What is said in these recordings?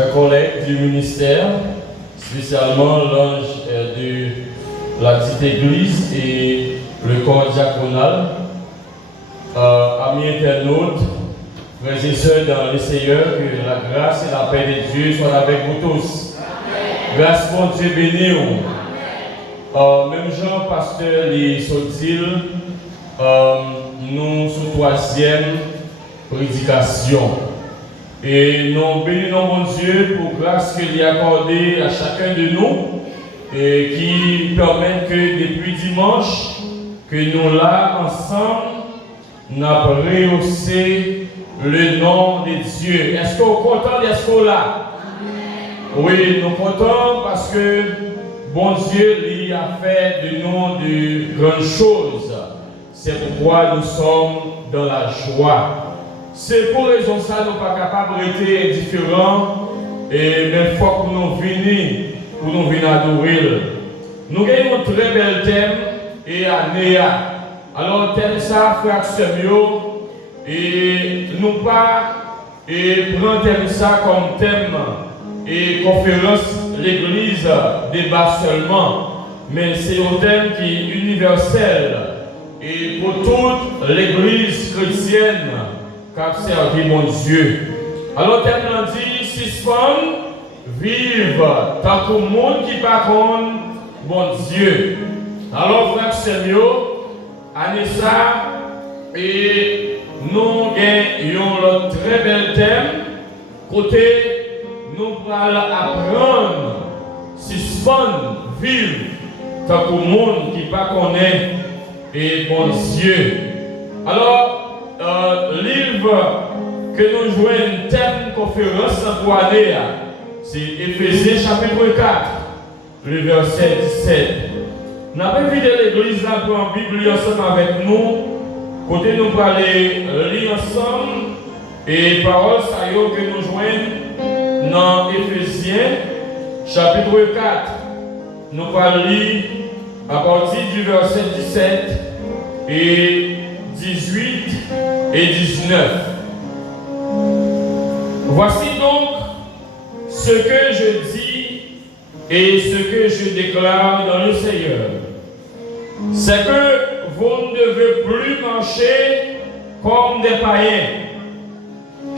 mes collègues du ministère, spécialement l'ange de la petite église et le corps diaconal, amis internautes, frères et sœurs dans le Seigneur, que la grâce et la paix de Dieu soient avec vous tous. Amen. Grâce pour Dieu béni. Même Jean, pasteur les Sotil, nous sous troisième prédication. Et nous bénissons mon Dieu pour grâce qu'il a accordée à chacun de nous et qui permet que depuis dimanche, que nous là ensemble, nous avons rehaussé le nom de Dieu. Est-ce que vous êtes content d'être là? Oui, nous sommes contents parce que bon Dieu lui a fait de nous de grandes choses. C'est pourquoi nous sommes dans la joie. C'est pour raison ça nous ne sommes pas capables d'être indifférents et même fois que nous venons adorer. Nous avons un très bel thème et année. Alors thème ça, frère Semio, et nous pas prendre thème ça comme thème et conférence l'église débat seulement, mais c'est un thème qui est universel et pour toute l'église chrétienne qui a servi mon Dieu. Alors, thème l'a dit, six femmes vivent tant que le monde qui par contre mon Dieu. Alors, frère Semio, Anessa, et nous avons un très bel thème, côté nous allons apprendre six femmes vivent tant que le monde qui pas connaît et mon Dieu. Alors, livre que nous jouons une thème conférence pour aller, c'est Éphésiens chapitre 4, le verset 17. Nous avons vu de l'église là pour en Bible ensemble avec nous, côté nous pour aller lire ensemble, et paroles ça y est que nous jouons dans Éphésiens chapitre 4. Nous allons lire à partir du verset 17 et 18 et 19. Voici donc ce que je dis et ce que je déclare dans le Seigneur. C'est que vous ne devez plus marcher comme des païens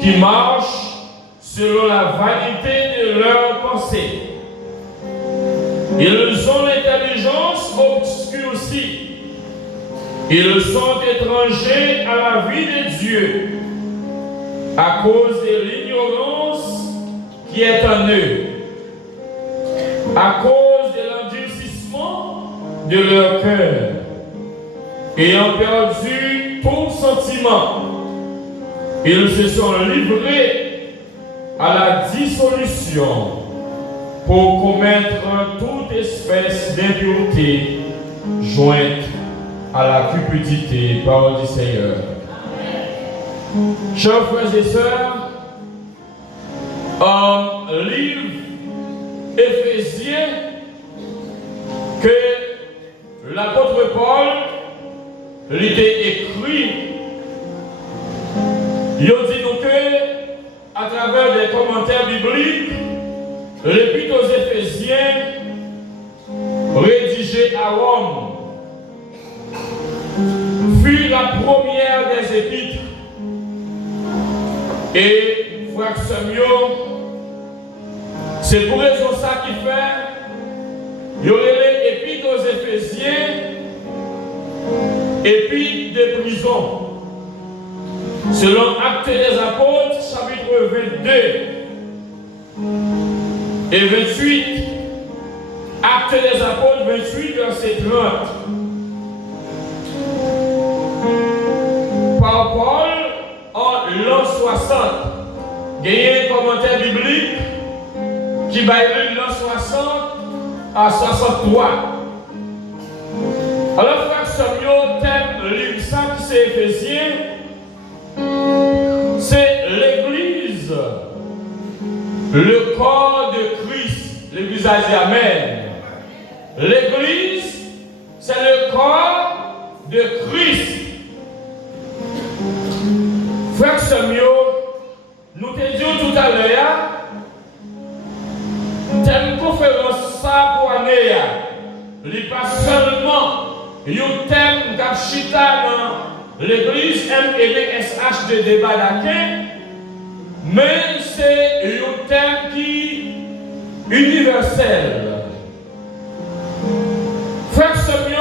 qui marchent selon la vanité de leurs pensées. Ils ont l'intelligence obscurcie. Ils sont étrangers à la vie de Dieu à cause de l'ignorance qui est en eux, à cause de l'endurcissement de leur cœur, ayant perdu tout sentiment. Ils se sont livrés à la dissolution pour commettre toute espèce d'impureté jointe à la cupidité, parole du Seigneur. Amen. Chers frères et sœurs, livre Éphésiens que l'apôtre Paul l'était écrit, il dit nous que à travers des commentaires bibliques, l'épître aux Éphésiens rédigé à Rome fut la première des épîtres. Et frère Samuel, c'est pour raison ça qui fait, il y aurait les épîtres aux Éphésiens, épîtres de prison. Selon Actes des Apôtres, chapitre 22 et 28, Actes des Apôtres 28, verset 30. Par Paul en l'an 60. Il y a un commentaire biblique qui va de l'an 60 à 63. Alors, frère Samuel, thème livre 5, c'est Éphésiens, c'est l'église, le corps de Christ. L'église a dit Amen. L'église, c'est le corps de Christ. Frère Samuel, nous te disons tout à l'heure pas seulement un thème d'Achita dans l'église MEDSH de débat d'Aquin, mais c'est un thème qui est universel. Frère Samuel,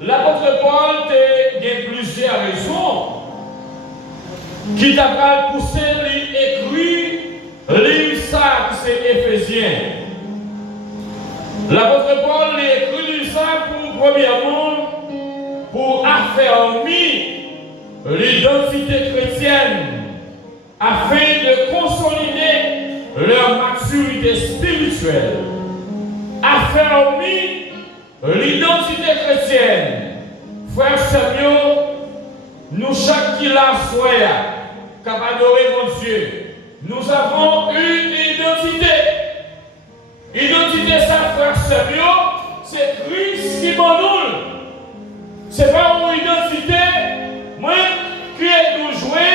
l'apôtre Paul a plusieurs raisons qui t'a poussé à écrire l'île ça, c'est Éphésiens. L'apôtre Paul a écrit l'île ça pour, premièrement, pour affermir l'identité chrétienne afin de consolider leur maturité spirituelle. Affermir l'identité chrétienne. Frère Samuel, nous chaque qui la soit, capable d'adorer mon Dieu, nous avons une identité. Identité, ça, frère Samuel, c'est Christ qui m'en nous. Ce n'est pas une identité, moi, qui est nous jouer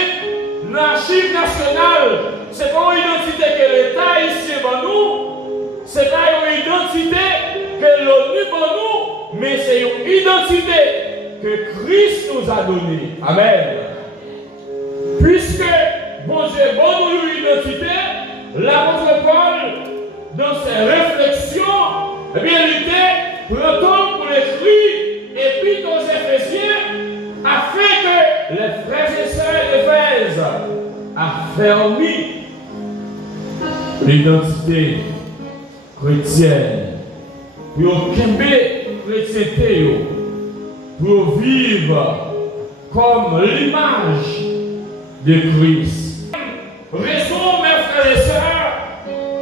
dans l'archive nationale. Ce n'est pas une identité que l'État ici pour nous. Ce n'est pas une identité que l'ONU pour nous, mais c'est une identité que Christ nous a donnée. Amen. Puisque bon Dieu bon nous une identité, l'apôtre Paul, dans ses réflexions, eh bien, il était retourne pour l'écrit et puis aux Éphésiens, afin que les frères et sœurs d'Éphèse affermissent l'identité chrétienne, pour qu'aimer chrétienté, pour vivre comme l'image de Christ. Raison, mes frères et sœurs,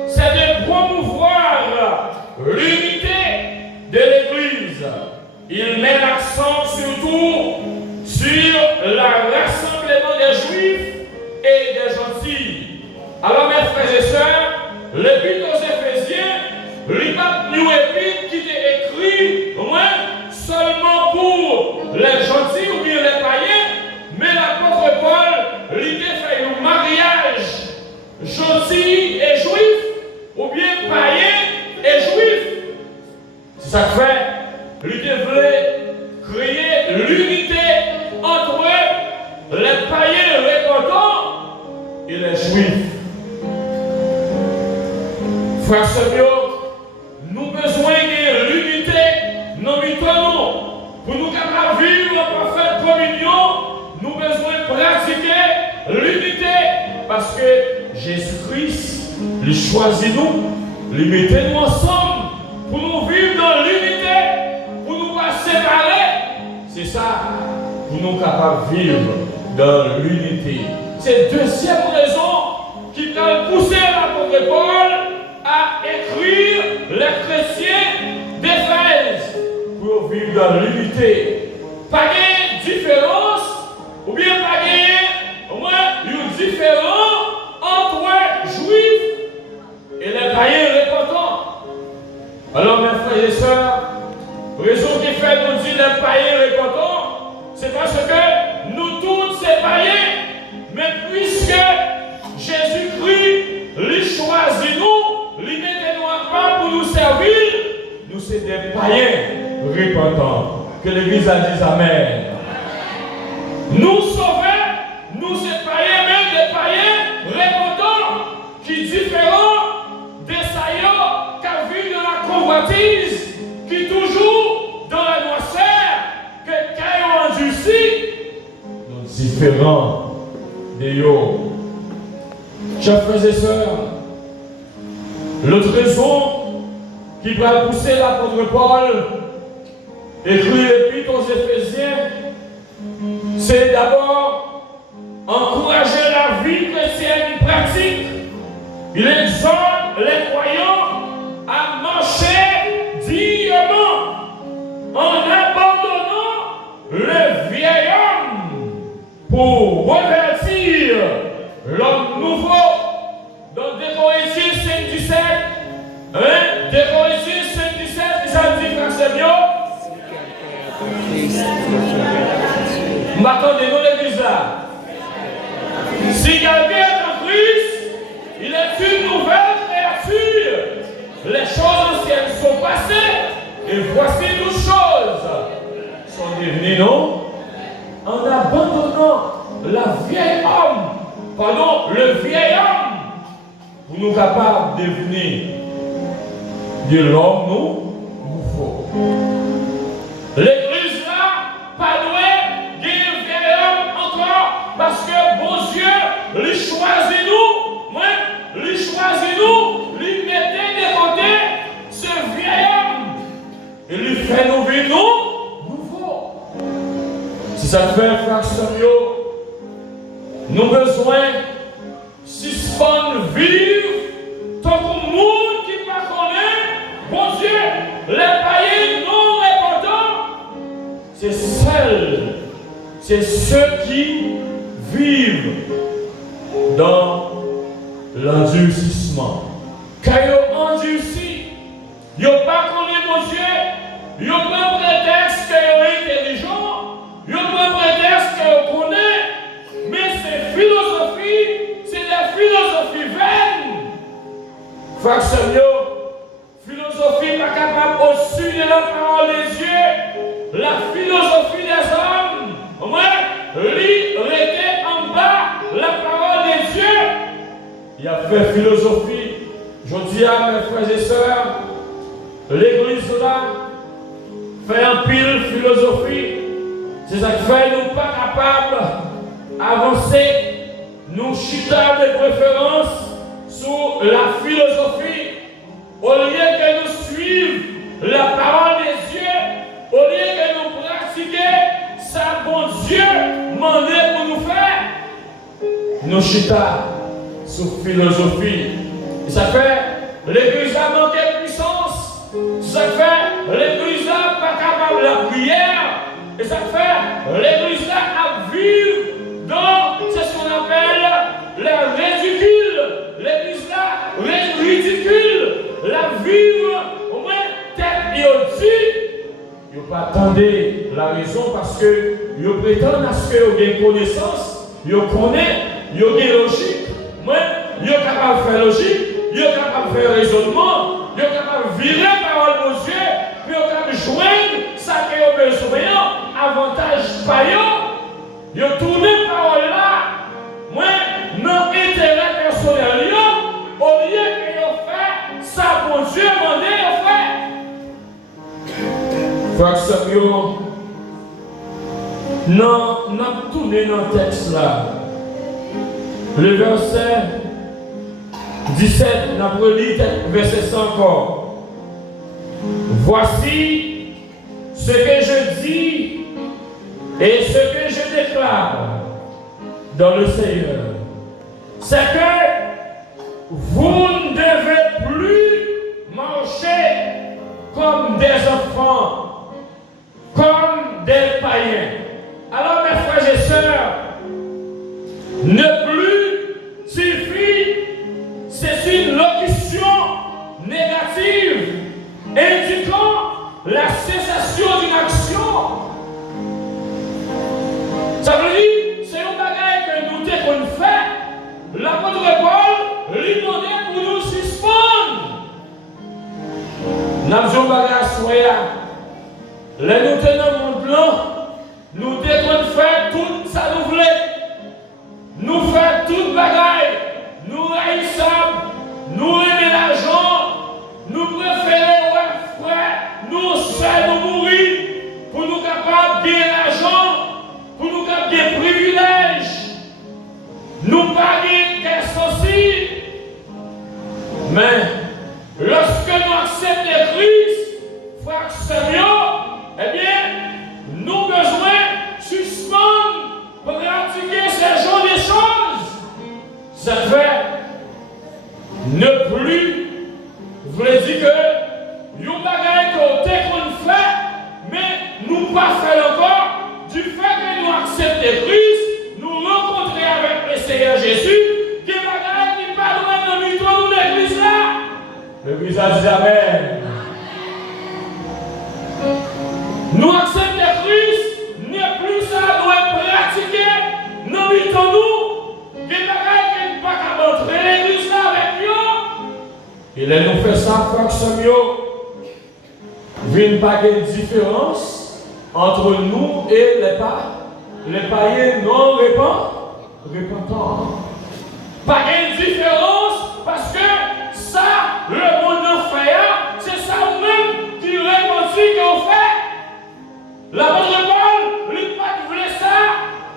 c'est de promouvoir l'unité de l'Église. Il met l'accent surtout sur le rassemblement des Juifs et des gentils. Alors, mes frères et sœurs, l'épître aux Éphésiens, l'épître qui est écrit, seulement pour les gentils ou bien les païens, mais l'apôtre Paul, l'idée fait un mariage gentil et juif, ou bien païen et juif. C'est ça que fait, l'idée voulait créer l'unité entre les païens répandants et les juifs. Frère Samuel, nous avons besoin de l'unité, non pour nous capables de vivre en parfaite communion, nous avons besoin de pratiquer l'unité parce que Jésus-Christ, il choisit nous, il mettait nous ensemble pour nous vivre dans l'unité, pour nous pas séparer. C'est ça, pour nous capables de vivre dans l'unité. C'est la deuxième raison qui va pousser l'apôtre Paul à écrire les chrétiens d'Éphèse pour vivre dans l'unité. Pas de différence, ou bien pas de, au moins, une différence entre juifs et les païens répandants. Alors, mes frères et sœurs, raison qui fait nous dire les païens répandants, c'est parce que nous tous ces païens, mais puisque Jésus-Christ les choisit nous, les mettez nous à part pour nous servir, nous sommes des païens répandants. Que l'Église a dit Amen. Nous sauver, nous sommes païens, même des païens répandants, qui différents des saillants qui ont vu de la convoitise, qui toujours dans la noirceur, que quand ils ont endurci, nous différents des yo. Chers frères et sœurs, l'autre raison qui va pousser l'apôtre Paul écrit l'épître aux Éphésiens, c'est d'abord encourager la vie chrétienne pratique. Il exhorte les croyants à marcher dignement en abandonnant le vieil homme pour revêtir l'homme nouveau. Dans 2 Corinthiens 5:17, 2 Corinthiens 5:17, ça dit, frère Samuel, m'attendez dans l'église là. Si quelqu'un est en Christ, il est une nouvelle créature. Les choses anciennes sont passées Et voici toutes choses sont devenues non en abandonnant le vieil homme, pour nous capables de devenir de l'homme nouveau. L'église là, pas doué, il y a un vieil homme encore, parce que bon Dieu, lui choisit nous, lui choisit nous, lui mettez de côté ce vieil homme, et lui fait nous vivre nouveau. Si ça te fait, frère Samuel, nous avons besoin de suspendre vivre tant que le monde qui ne connaît, bon Dieu, les païens non répondants, c'est ceux qui vivent dans l'endurcissement. Quand ils ont endurci, ils n'ont pas connu mon Dieu, ils ont pas prétexte qu'ils sont intelligents, ils ont pas prétexte qu'ils connaissent. Mais ces philosophies, c'est des philosophies vaines. Frère Samuel, philosophie pas capable au-dessus de la parole des dieux. La philosophie des hommes, lui, était en bas la parole des dieux. Il a fait philosophie. Je dis à mes frères et sœurs, l'église là fait un pile philosophie. C'est ça qui fait nous pas capables avancer, nous chutons de préférence sur la philosophie, au lieu que nous suivions la parole des dieux, au lieu que nous pratiquions ça, bon Dieu, demandé pour nous faire, nous chutons sur philosophie. Et ça fait l'église a manqué de puissance, ça fait l'église a pas capable de la prière, et ça fait l'église a à vivre. Donc, c'est ce qu'on appelle la ridicule. L'église là, ridicule. La vivre, au moins, tête et au-dessus. Ils n'ont pas attendu la raison parce que ils prétendent à ce qu'ils ont une connaissance, ils connaissent, ils ont une logique. Moi, ils sont capables de faire logique, ils sont capables de faire raisonnement, ils sont capables de virer parole aux yeux, puis ils sont capables de joindre ça qu'ils ont besoin, avantage paillant. Ils ont tourné parole là, moi, non intérêt personnel, au lieu qu'ils ont fait, ça bon Dieu mandé, ils ont fait. Frère Samuel, non, tourné dans le texte là. Le verset 17, n'a pas lu verset 100 encore. Voici ce que je dis. Et ce que je déclare dans le Seigneur, c'est que vous ne devez plus marcher comme des enfants, comme des païens. Alors mes frères et sœurs, ne plus suffit, c'est une locution négative indiquant la cessation d'une action. Ça veut dire, c'est un bagage que nous devons faire. L'apôtre Paul lui demandait pour nous suspendre. Nous avons un bagage soya. Là, nous tenons mon plan. Nous devons faire tout ça nous voulons. Nous faire tout bagage. Nous haïssons. Nous aimons l'argent. Nous préférons, frère, nous seuls nous mourir pour nous capables de gagner l'argent. Pour nous garder des privilèges, nous paguer des soucis. Mais lorsque nous acceptons Christ, frère Samuel, eh bien, nous avons besoin de suspendre, pratiquer ce genre de choses. Ça fait ne plus, vous voulez dire que nous avons des qu'on fait, mais nous ne pas faire encore. Du fait que nous acceptons Christ, nous rencontrons avec le Seigneur Jésus, qui est la qui pas loin de nous l'église là. L'église a dit Amen. Nous acceptons Christ, n'est plus ça, doit pratiquer, nous mettons nous, qui est qui n'est pas qu'à entrer l'église là avec nous. Et là nous fait ça, frère Samuel. vient pas de différence entre nous et les païens non répentants. Pas de différence parce que ça, le monde fait, c'est ça même qui repentit qu'on fait. L'apôtre Paul, lui pas qui voulait ça,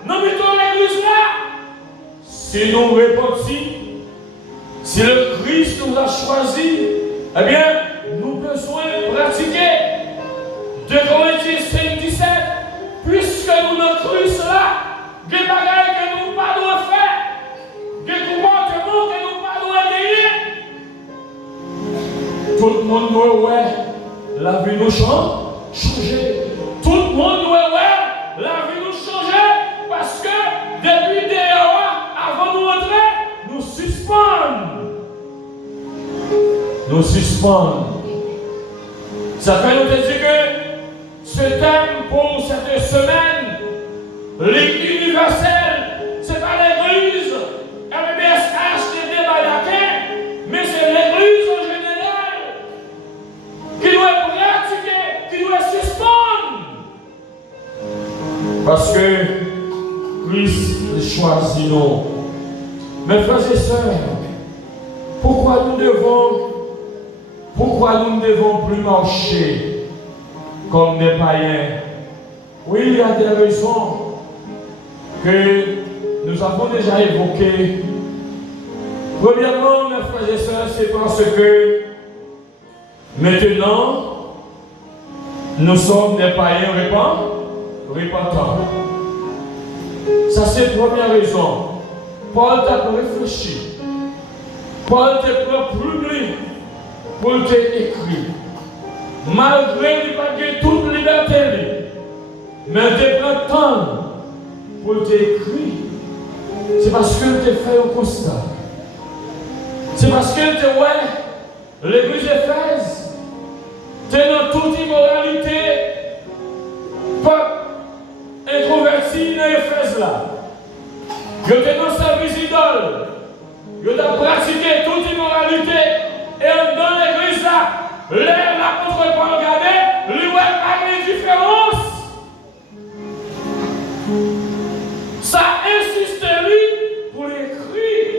nous mettons l'église là. Si nous repentons, si le Christ nous a choisis, eh bien, nous besoin pratiquer 2 Corinthiens 5, 17, puisque nous avons Christ là, des bagages que nous ne pas faire, des comportements que nous ne pas gagner. Tout le monde doit la vie nous changer. Tout le monde doit la vie nous changer parce que depuis des heures, avant de nous rentrer, nous suspendons. Ça fait nous dire que ce thème pour cette semaine, l'Église universelle, ce n'est pas l'Église MBSH des Badaquins, mais c'est l'Église en général qui doit pratiquer, qui doit suspendre. Parce que Christ choisit nous. Mes frères et sœurs, pourquoi nous ne devons plus marcher comme des païens? Oui, il y a des raisons que nous avons déjà évoquées. Premièrement, mes frères et sœurs, c'est parce que maintenant, nous sommes des païens répentants. Ça, c'est la première raison. Paul t'a réfléchi. Paul te prend plume pour te écrire. Malgré qu'il n'a pas toute liberté, mais te prend temps pour te écrire. C'est parce qu'il te fait un constat. C'est parce qu'il te ouais, l'église d'Éphèse, tu es dans toute immoralité, pas introverti dans Éphèse là. Je te dans sa visidole. Je dois pratiquer toute immoralité et dans l'église là, l'apôtre Paul regardait, lui voit pas de différence. Ça insiste lui pour écrire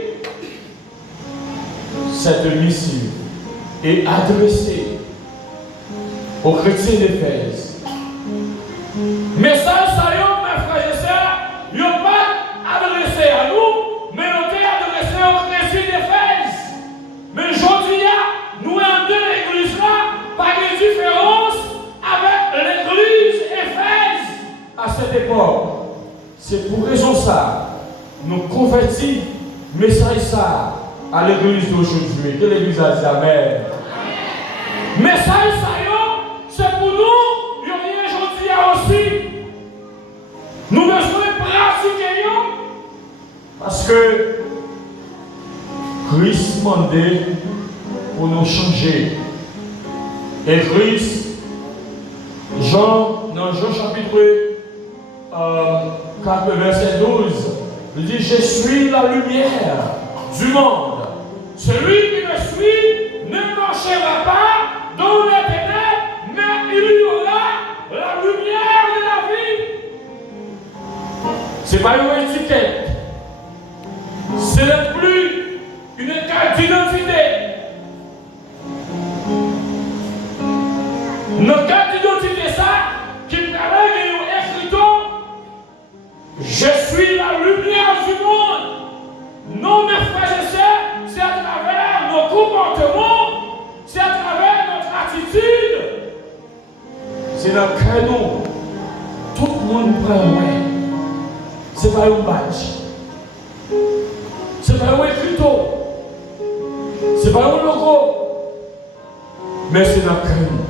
cette missive et adresser aux chrétiens d'Éphèse. Mais ça, mes frères et sœurs, il n'y a pas adressé à nous, mais on est adressé aux chrétiens d'Éphèse. Mais aujourd'hui, nous en deux l'église là, pas de différence avec l'église Éphèse à cette époque. C'est pour raison ça, nous convertis, message ça à l'église d'aujourd'hui. Que l'église a dit Amen. Message ça, c'est pour nous, il y a rien aujourd'hui aussi. Nous devons pratiquer parce que Christ demandait pour nous changer. Et Christ, dans Jean chapitre 4, verset 12, il dit, je suis la lumière du monde. Celui qui me suit ne marchera pas dans les ténèbres, mais il y aura la lumière de la vie. Ce n'est pas une étiquette. Ce n'est plus une carte d'identité. Notre carte d'identité, ça, qui me permet de nous écrire, je suis la lumière du monde. Non, mes frères et sœurs, c'est à travers nos comportements, c'est à travers notre attitude. C'est dans le créneau. Tout le monde prend ouais. Ce n'est pas un badge. Ce n'est pas un écriteau. Ce n'est pas un logo. Mais c'est dans le créneau.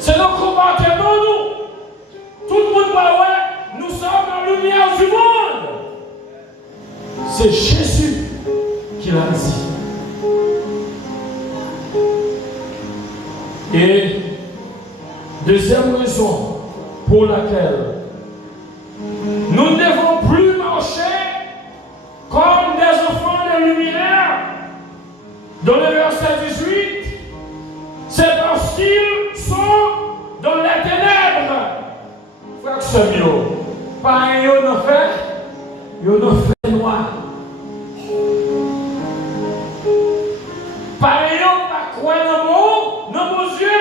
C'est notre comportement, nous. Tout le monde prend ouais. Nous sommes la lumière du monde. C'est Jésus qui l'a dit. Et deuxième raison pour laquelle nous ne devons plus marcher comme des enfants de lumière, dans le verset 18, c'est parce qu'ils sont Yo non fait noir. Pareil, pas quoi dans mon Dieu.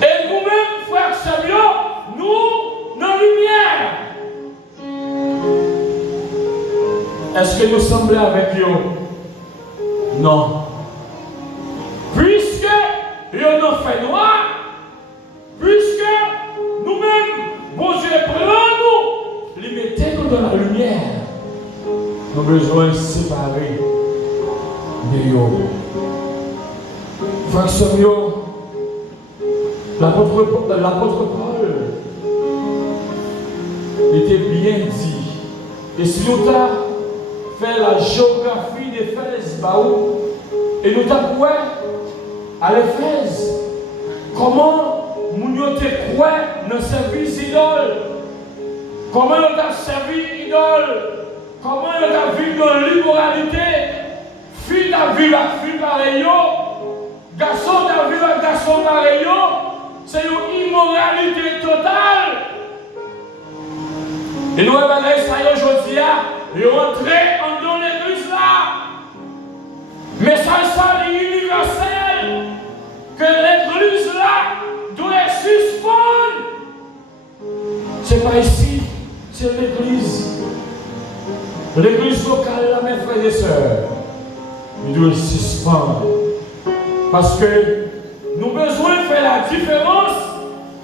Et nous-mêmes, frères Samuel, nous, dans la lumière. Est-ce que nous semblons avec eux? Non. Puisque nous nous fait noir, puisque nous-mêmes, bon Dieu prend nous, les mettez nous dans la lumière. Nous avons besoin de séparer de eux. Frère Samuel, l'apôtre Paul était bien dit. Et si nous avons fait la géographie d'Éphèse, et nous avons à l'Éphèse, comment nous avons croit dans le service idole, comment nous avons servi idole, comment nous avons vécu dans l'immoralité, fille a vécu avec fille pareille, garçon a vécu avec garçon pareil, c'est une immoralité totale. Et nous avons ça aujourd'hui, et rentrer en dans l'église là. Mais ça est universel que l'église là doit suspendre. C'est pas ici, c'est l'église. L'église locale là, mes frères et sœurs, il doit suspendre. Parce que nous avons besoin de faire la différence.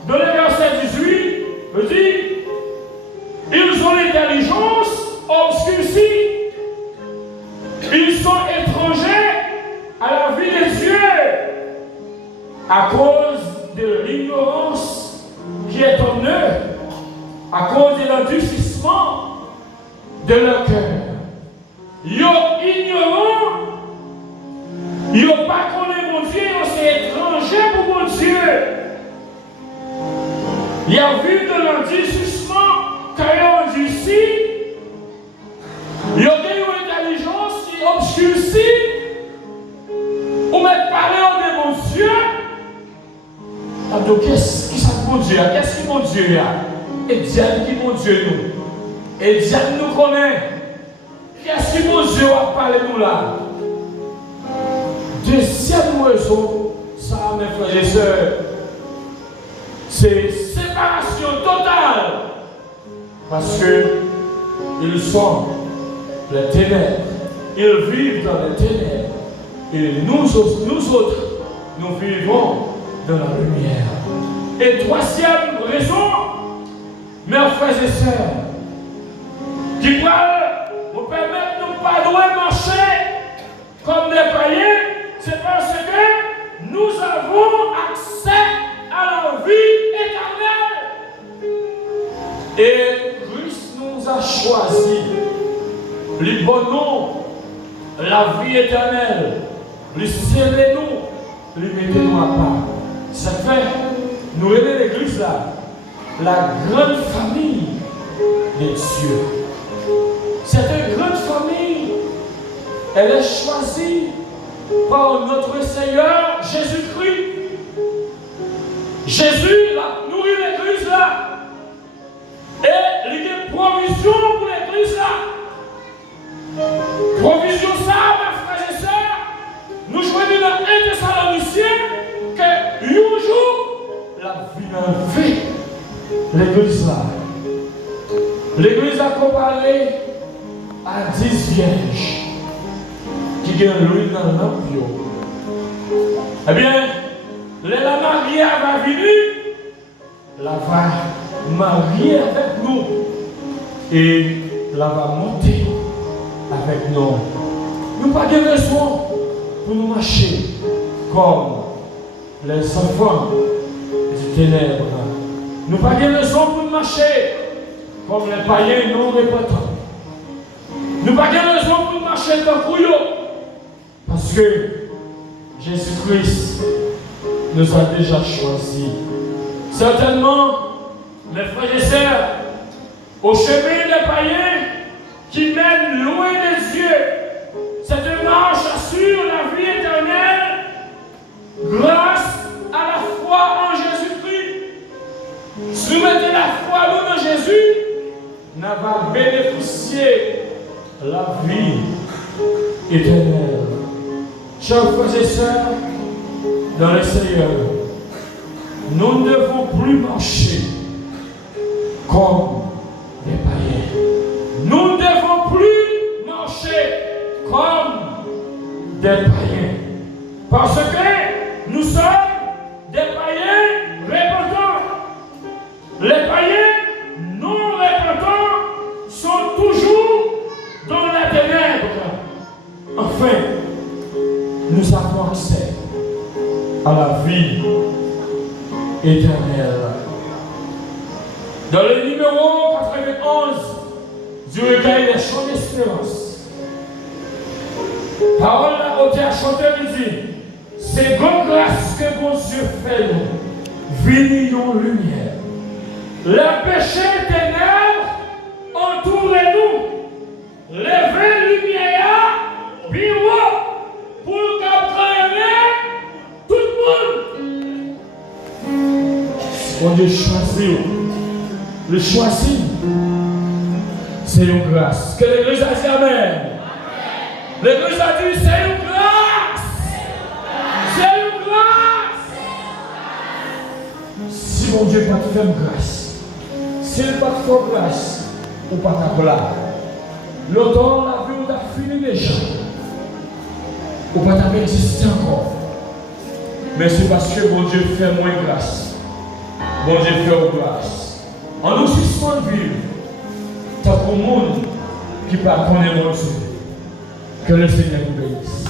Dans le verset 18, je dis, ils ont l'intelligence obscurcie. Ils sont étrangers à la vie des cieux à cause de l'ignorance qui est en eux, à cause de l'endurcissement de leur cœur. Ils sont ignorants, ils n'ont pas connu mon Dieu, ils sont étrangers pour mon Dieu. Il y a vu de l'endurcissement quand ils ont endurci. Il y a une intelligence qui obscurcit ou mettre parler en mon Dieu. Alors, qu'est-ce qui ça mon Dieu? Qu'est-ce qui mon Dieu a? Et diable qui mon Dieu nous? Et diable nous connaît. Qu'est-ce qui mon Dieu a parlé nous là? Deuxième raison, ça mes frères et sœurs, c'est séparation totale. Parce que ils sont les ténèbres. Ils vivent dans les ténèbres. Et nous autres, nous vivons dans la lumière. Et troisième raison, mes frères et sœurs, qui peuvent nous permettre de ne pas devoir marcher comme des païens, c'est parce que nous avons accès à la vie éternelle. Et Christ nous a choisi les bons noms, la vie éternelle, les sceller nous, les mettez nous à part. Ça fait, nous aider l'église là, la grande famille de Dieu. Cette grande famille, elle est choisie par notre Seigneur Jésus-Christ. Jésus a nourri l'église là. Et il y a une provision pour l'église là. Provision ça, mes frères et sœurs. Nous jouons dans 1 Thessaloniciens que un jour, la vie n'a vie. L'église là. L'église a comparé à 10 vierges qui gagnent l'huile dans le lampe. Eh bien, la mariée va venir, la va marier avec nous et la va monter avec nous. Nous n'avons pas besoin pour nous marcher comme les enfants du ténèbre. Nous n'avons pas besoin pour nous marcher comme les païens non répétants. Nous n'avons pas besoin pour nous marcher comme couillons. Parce que Jésus-Christ nous a déjà choisis. Certainement, mes frères et sœurs, au chemin des païens qui mènent loin des yeux, cette marche assure la vie éternelle grâce à la foi en Jésus-Christ. Si nous mettons la foi dans Jésus, nous allons bénéficier de la vie éternelle. Chers frères et sœurs, dans le Seigneur, nous ne devons plus marcher comme des païens. Nous ne devons plus marcher comme des païens. Parce que nous sommes des païens répétants. Les païens non répétants sont toujours dans la ténèbre. Enfin, nous avons accès à la vie éternelle. Dans le numéro 91 du recueil des chants d'espérance, parole à auteur chanteur dit: c'est grande grâce que bon Dieu fait nous, venir en lumière. Le péché ténèbres entoure-nous, levez lumière, bureau, pour qu'après tout le monde. On Dieu choisit, le choisit, c'est une grâce. Que l'Église a dit Amen. L'Église a dit c'est une grâce. C'est une grâce. Si mon Dieu pas te faire grâce, s'il pas te faire grâce, ou pas ta gloire, l'automne, la vie, on a fini déjà. Ou pas t'avoir existé encore. Mais c'est parce que mon Dieu fait moins grâce. Mon Dieu fait grâce. En nous suspend de vivre, tant qu'au monde qui ne connaît pas mon Dieu. Que le Seigneur vous bénisse.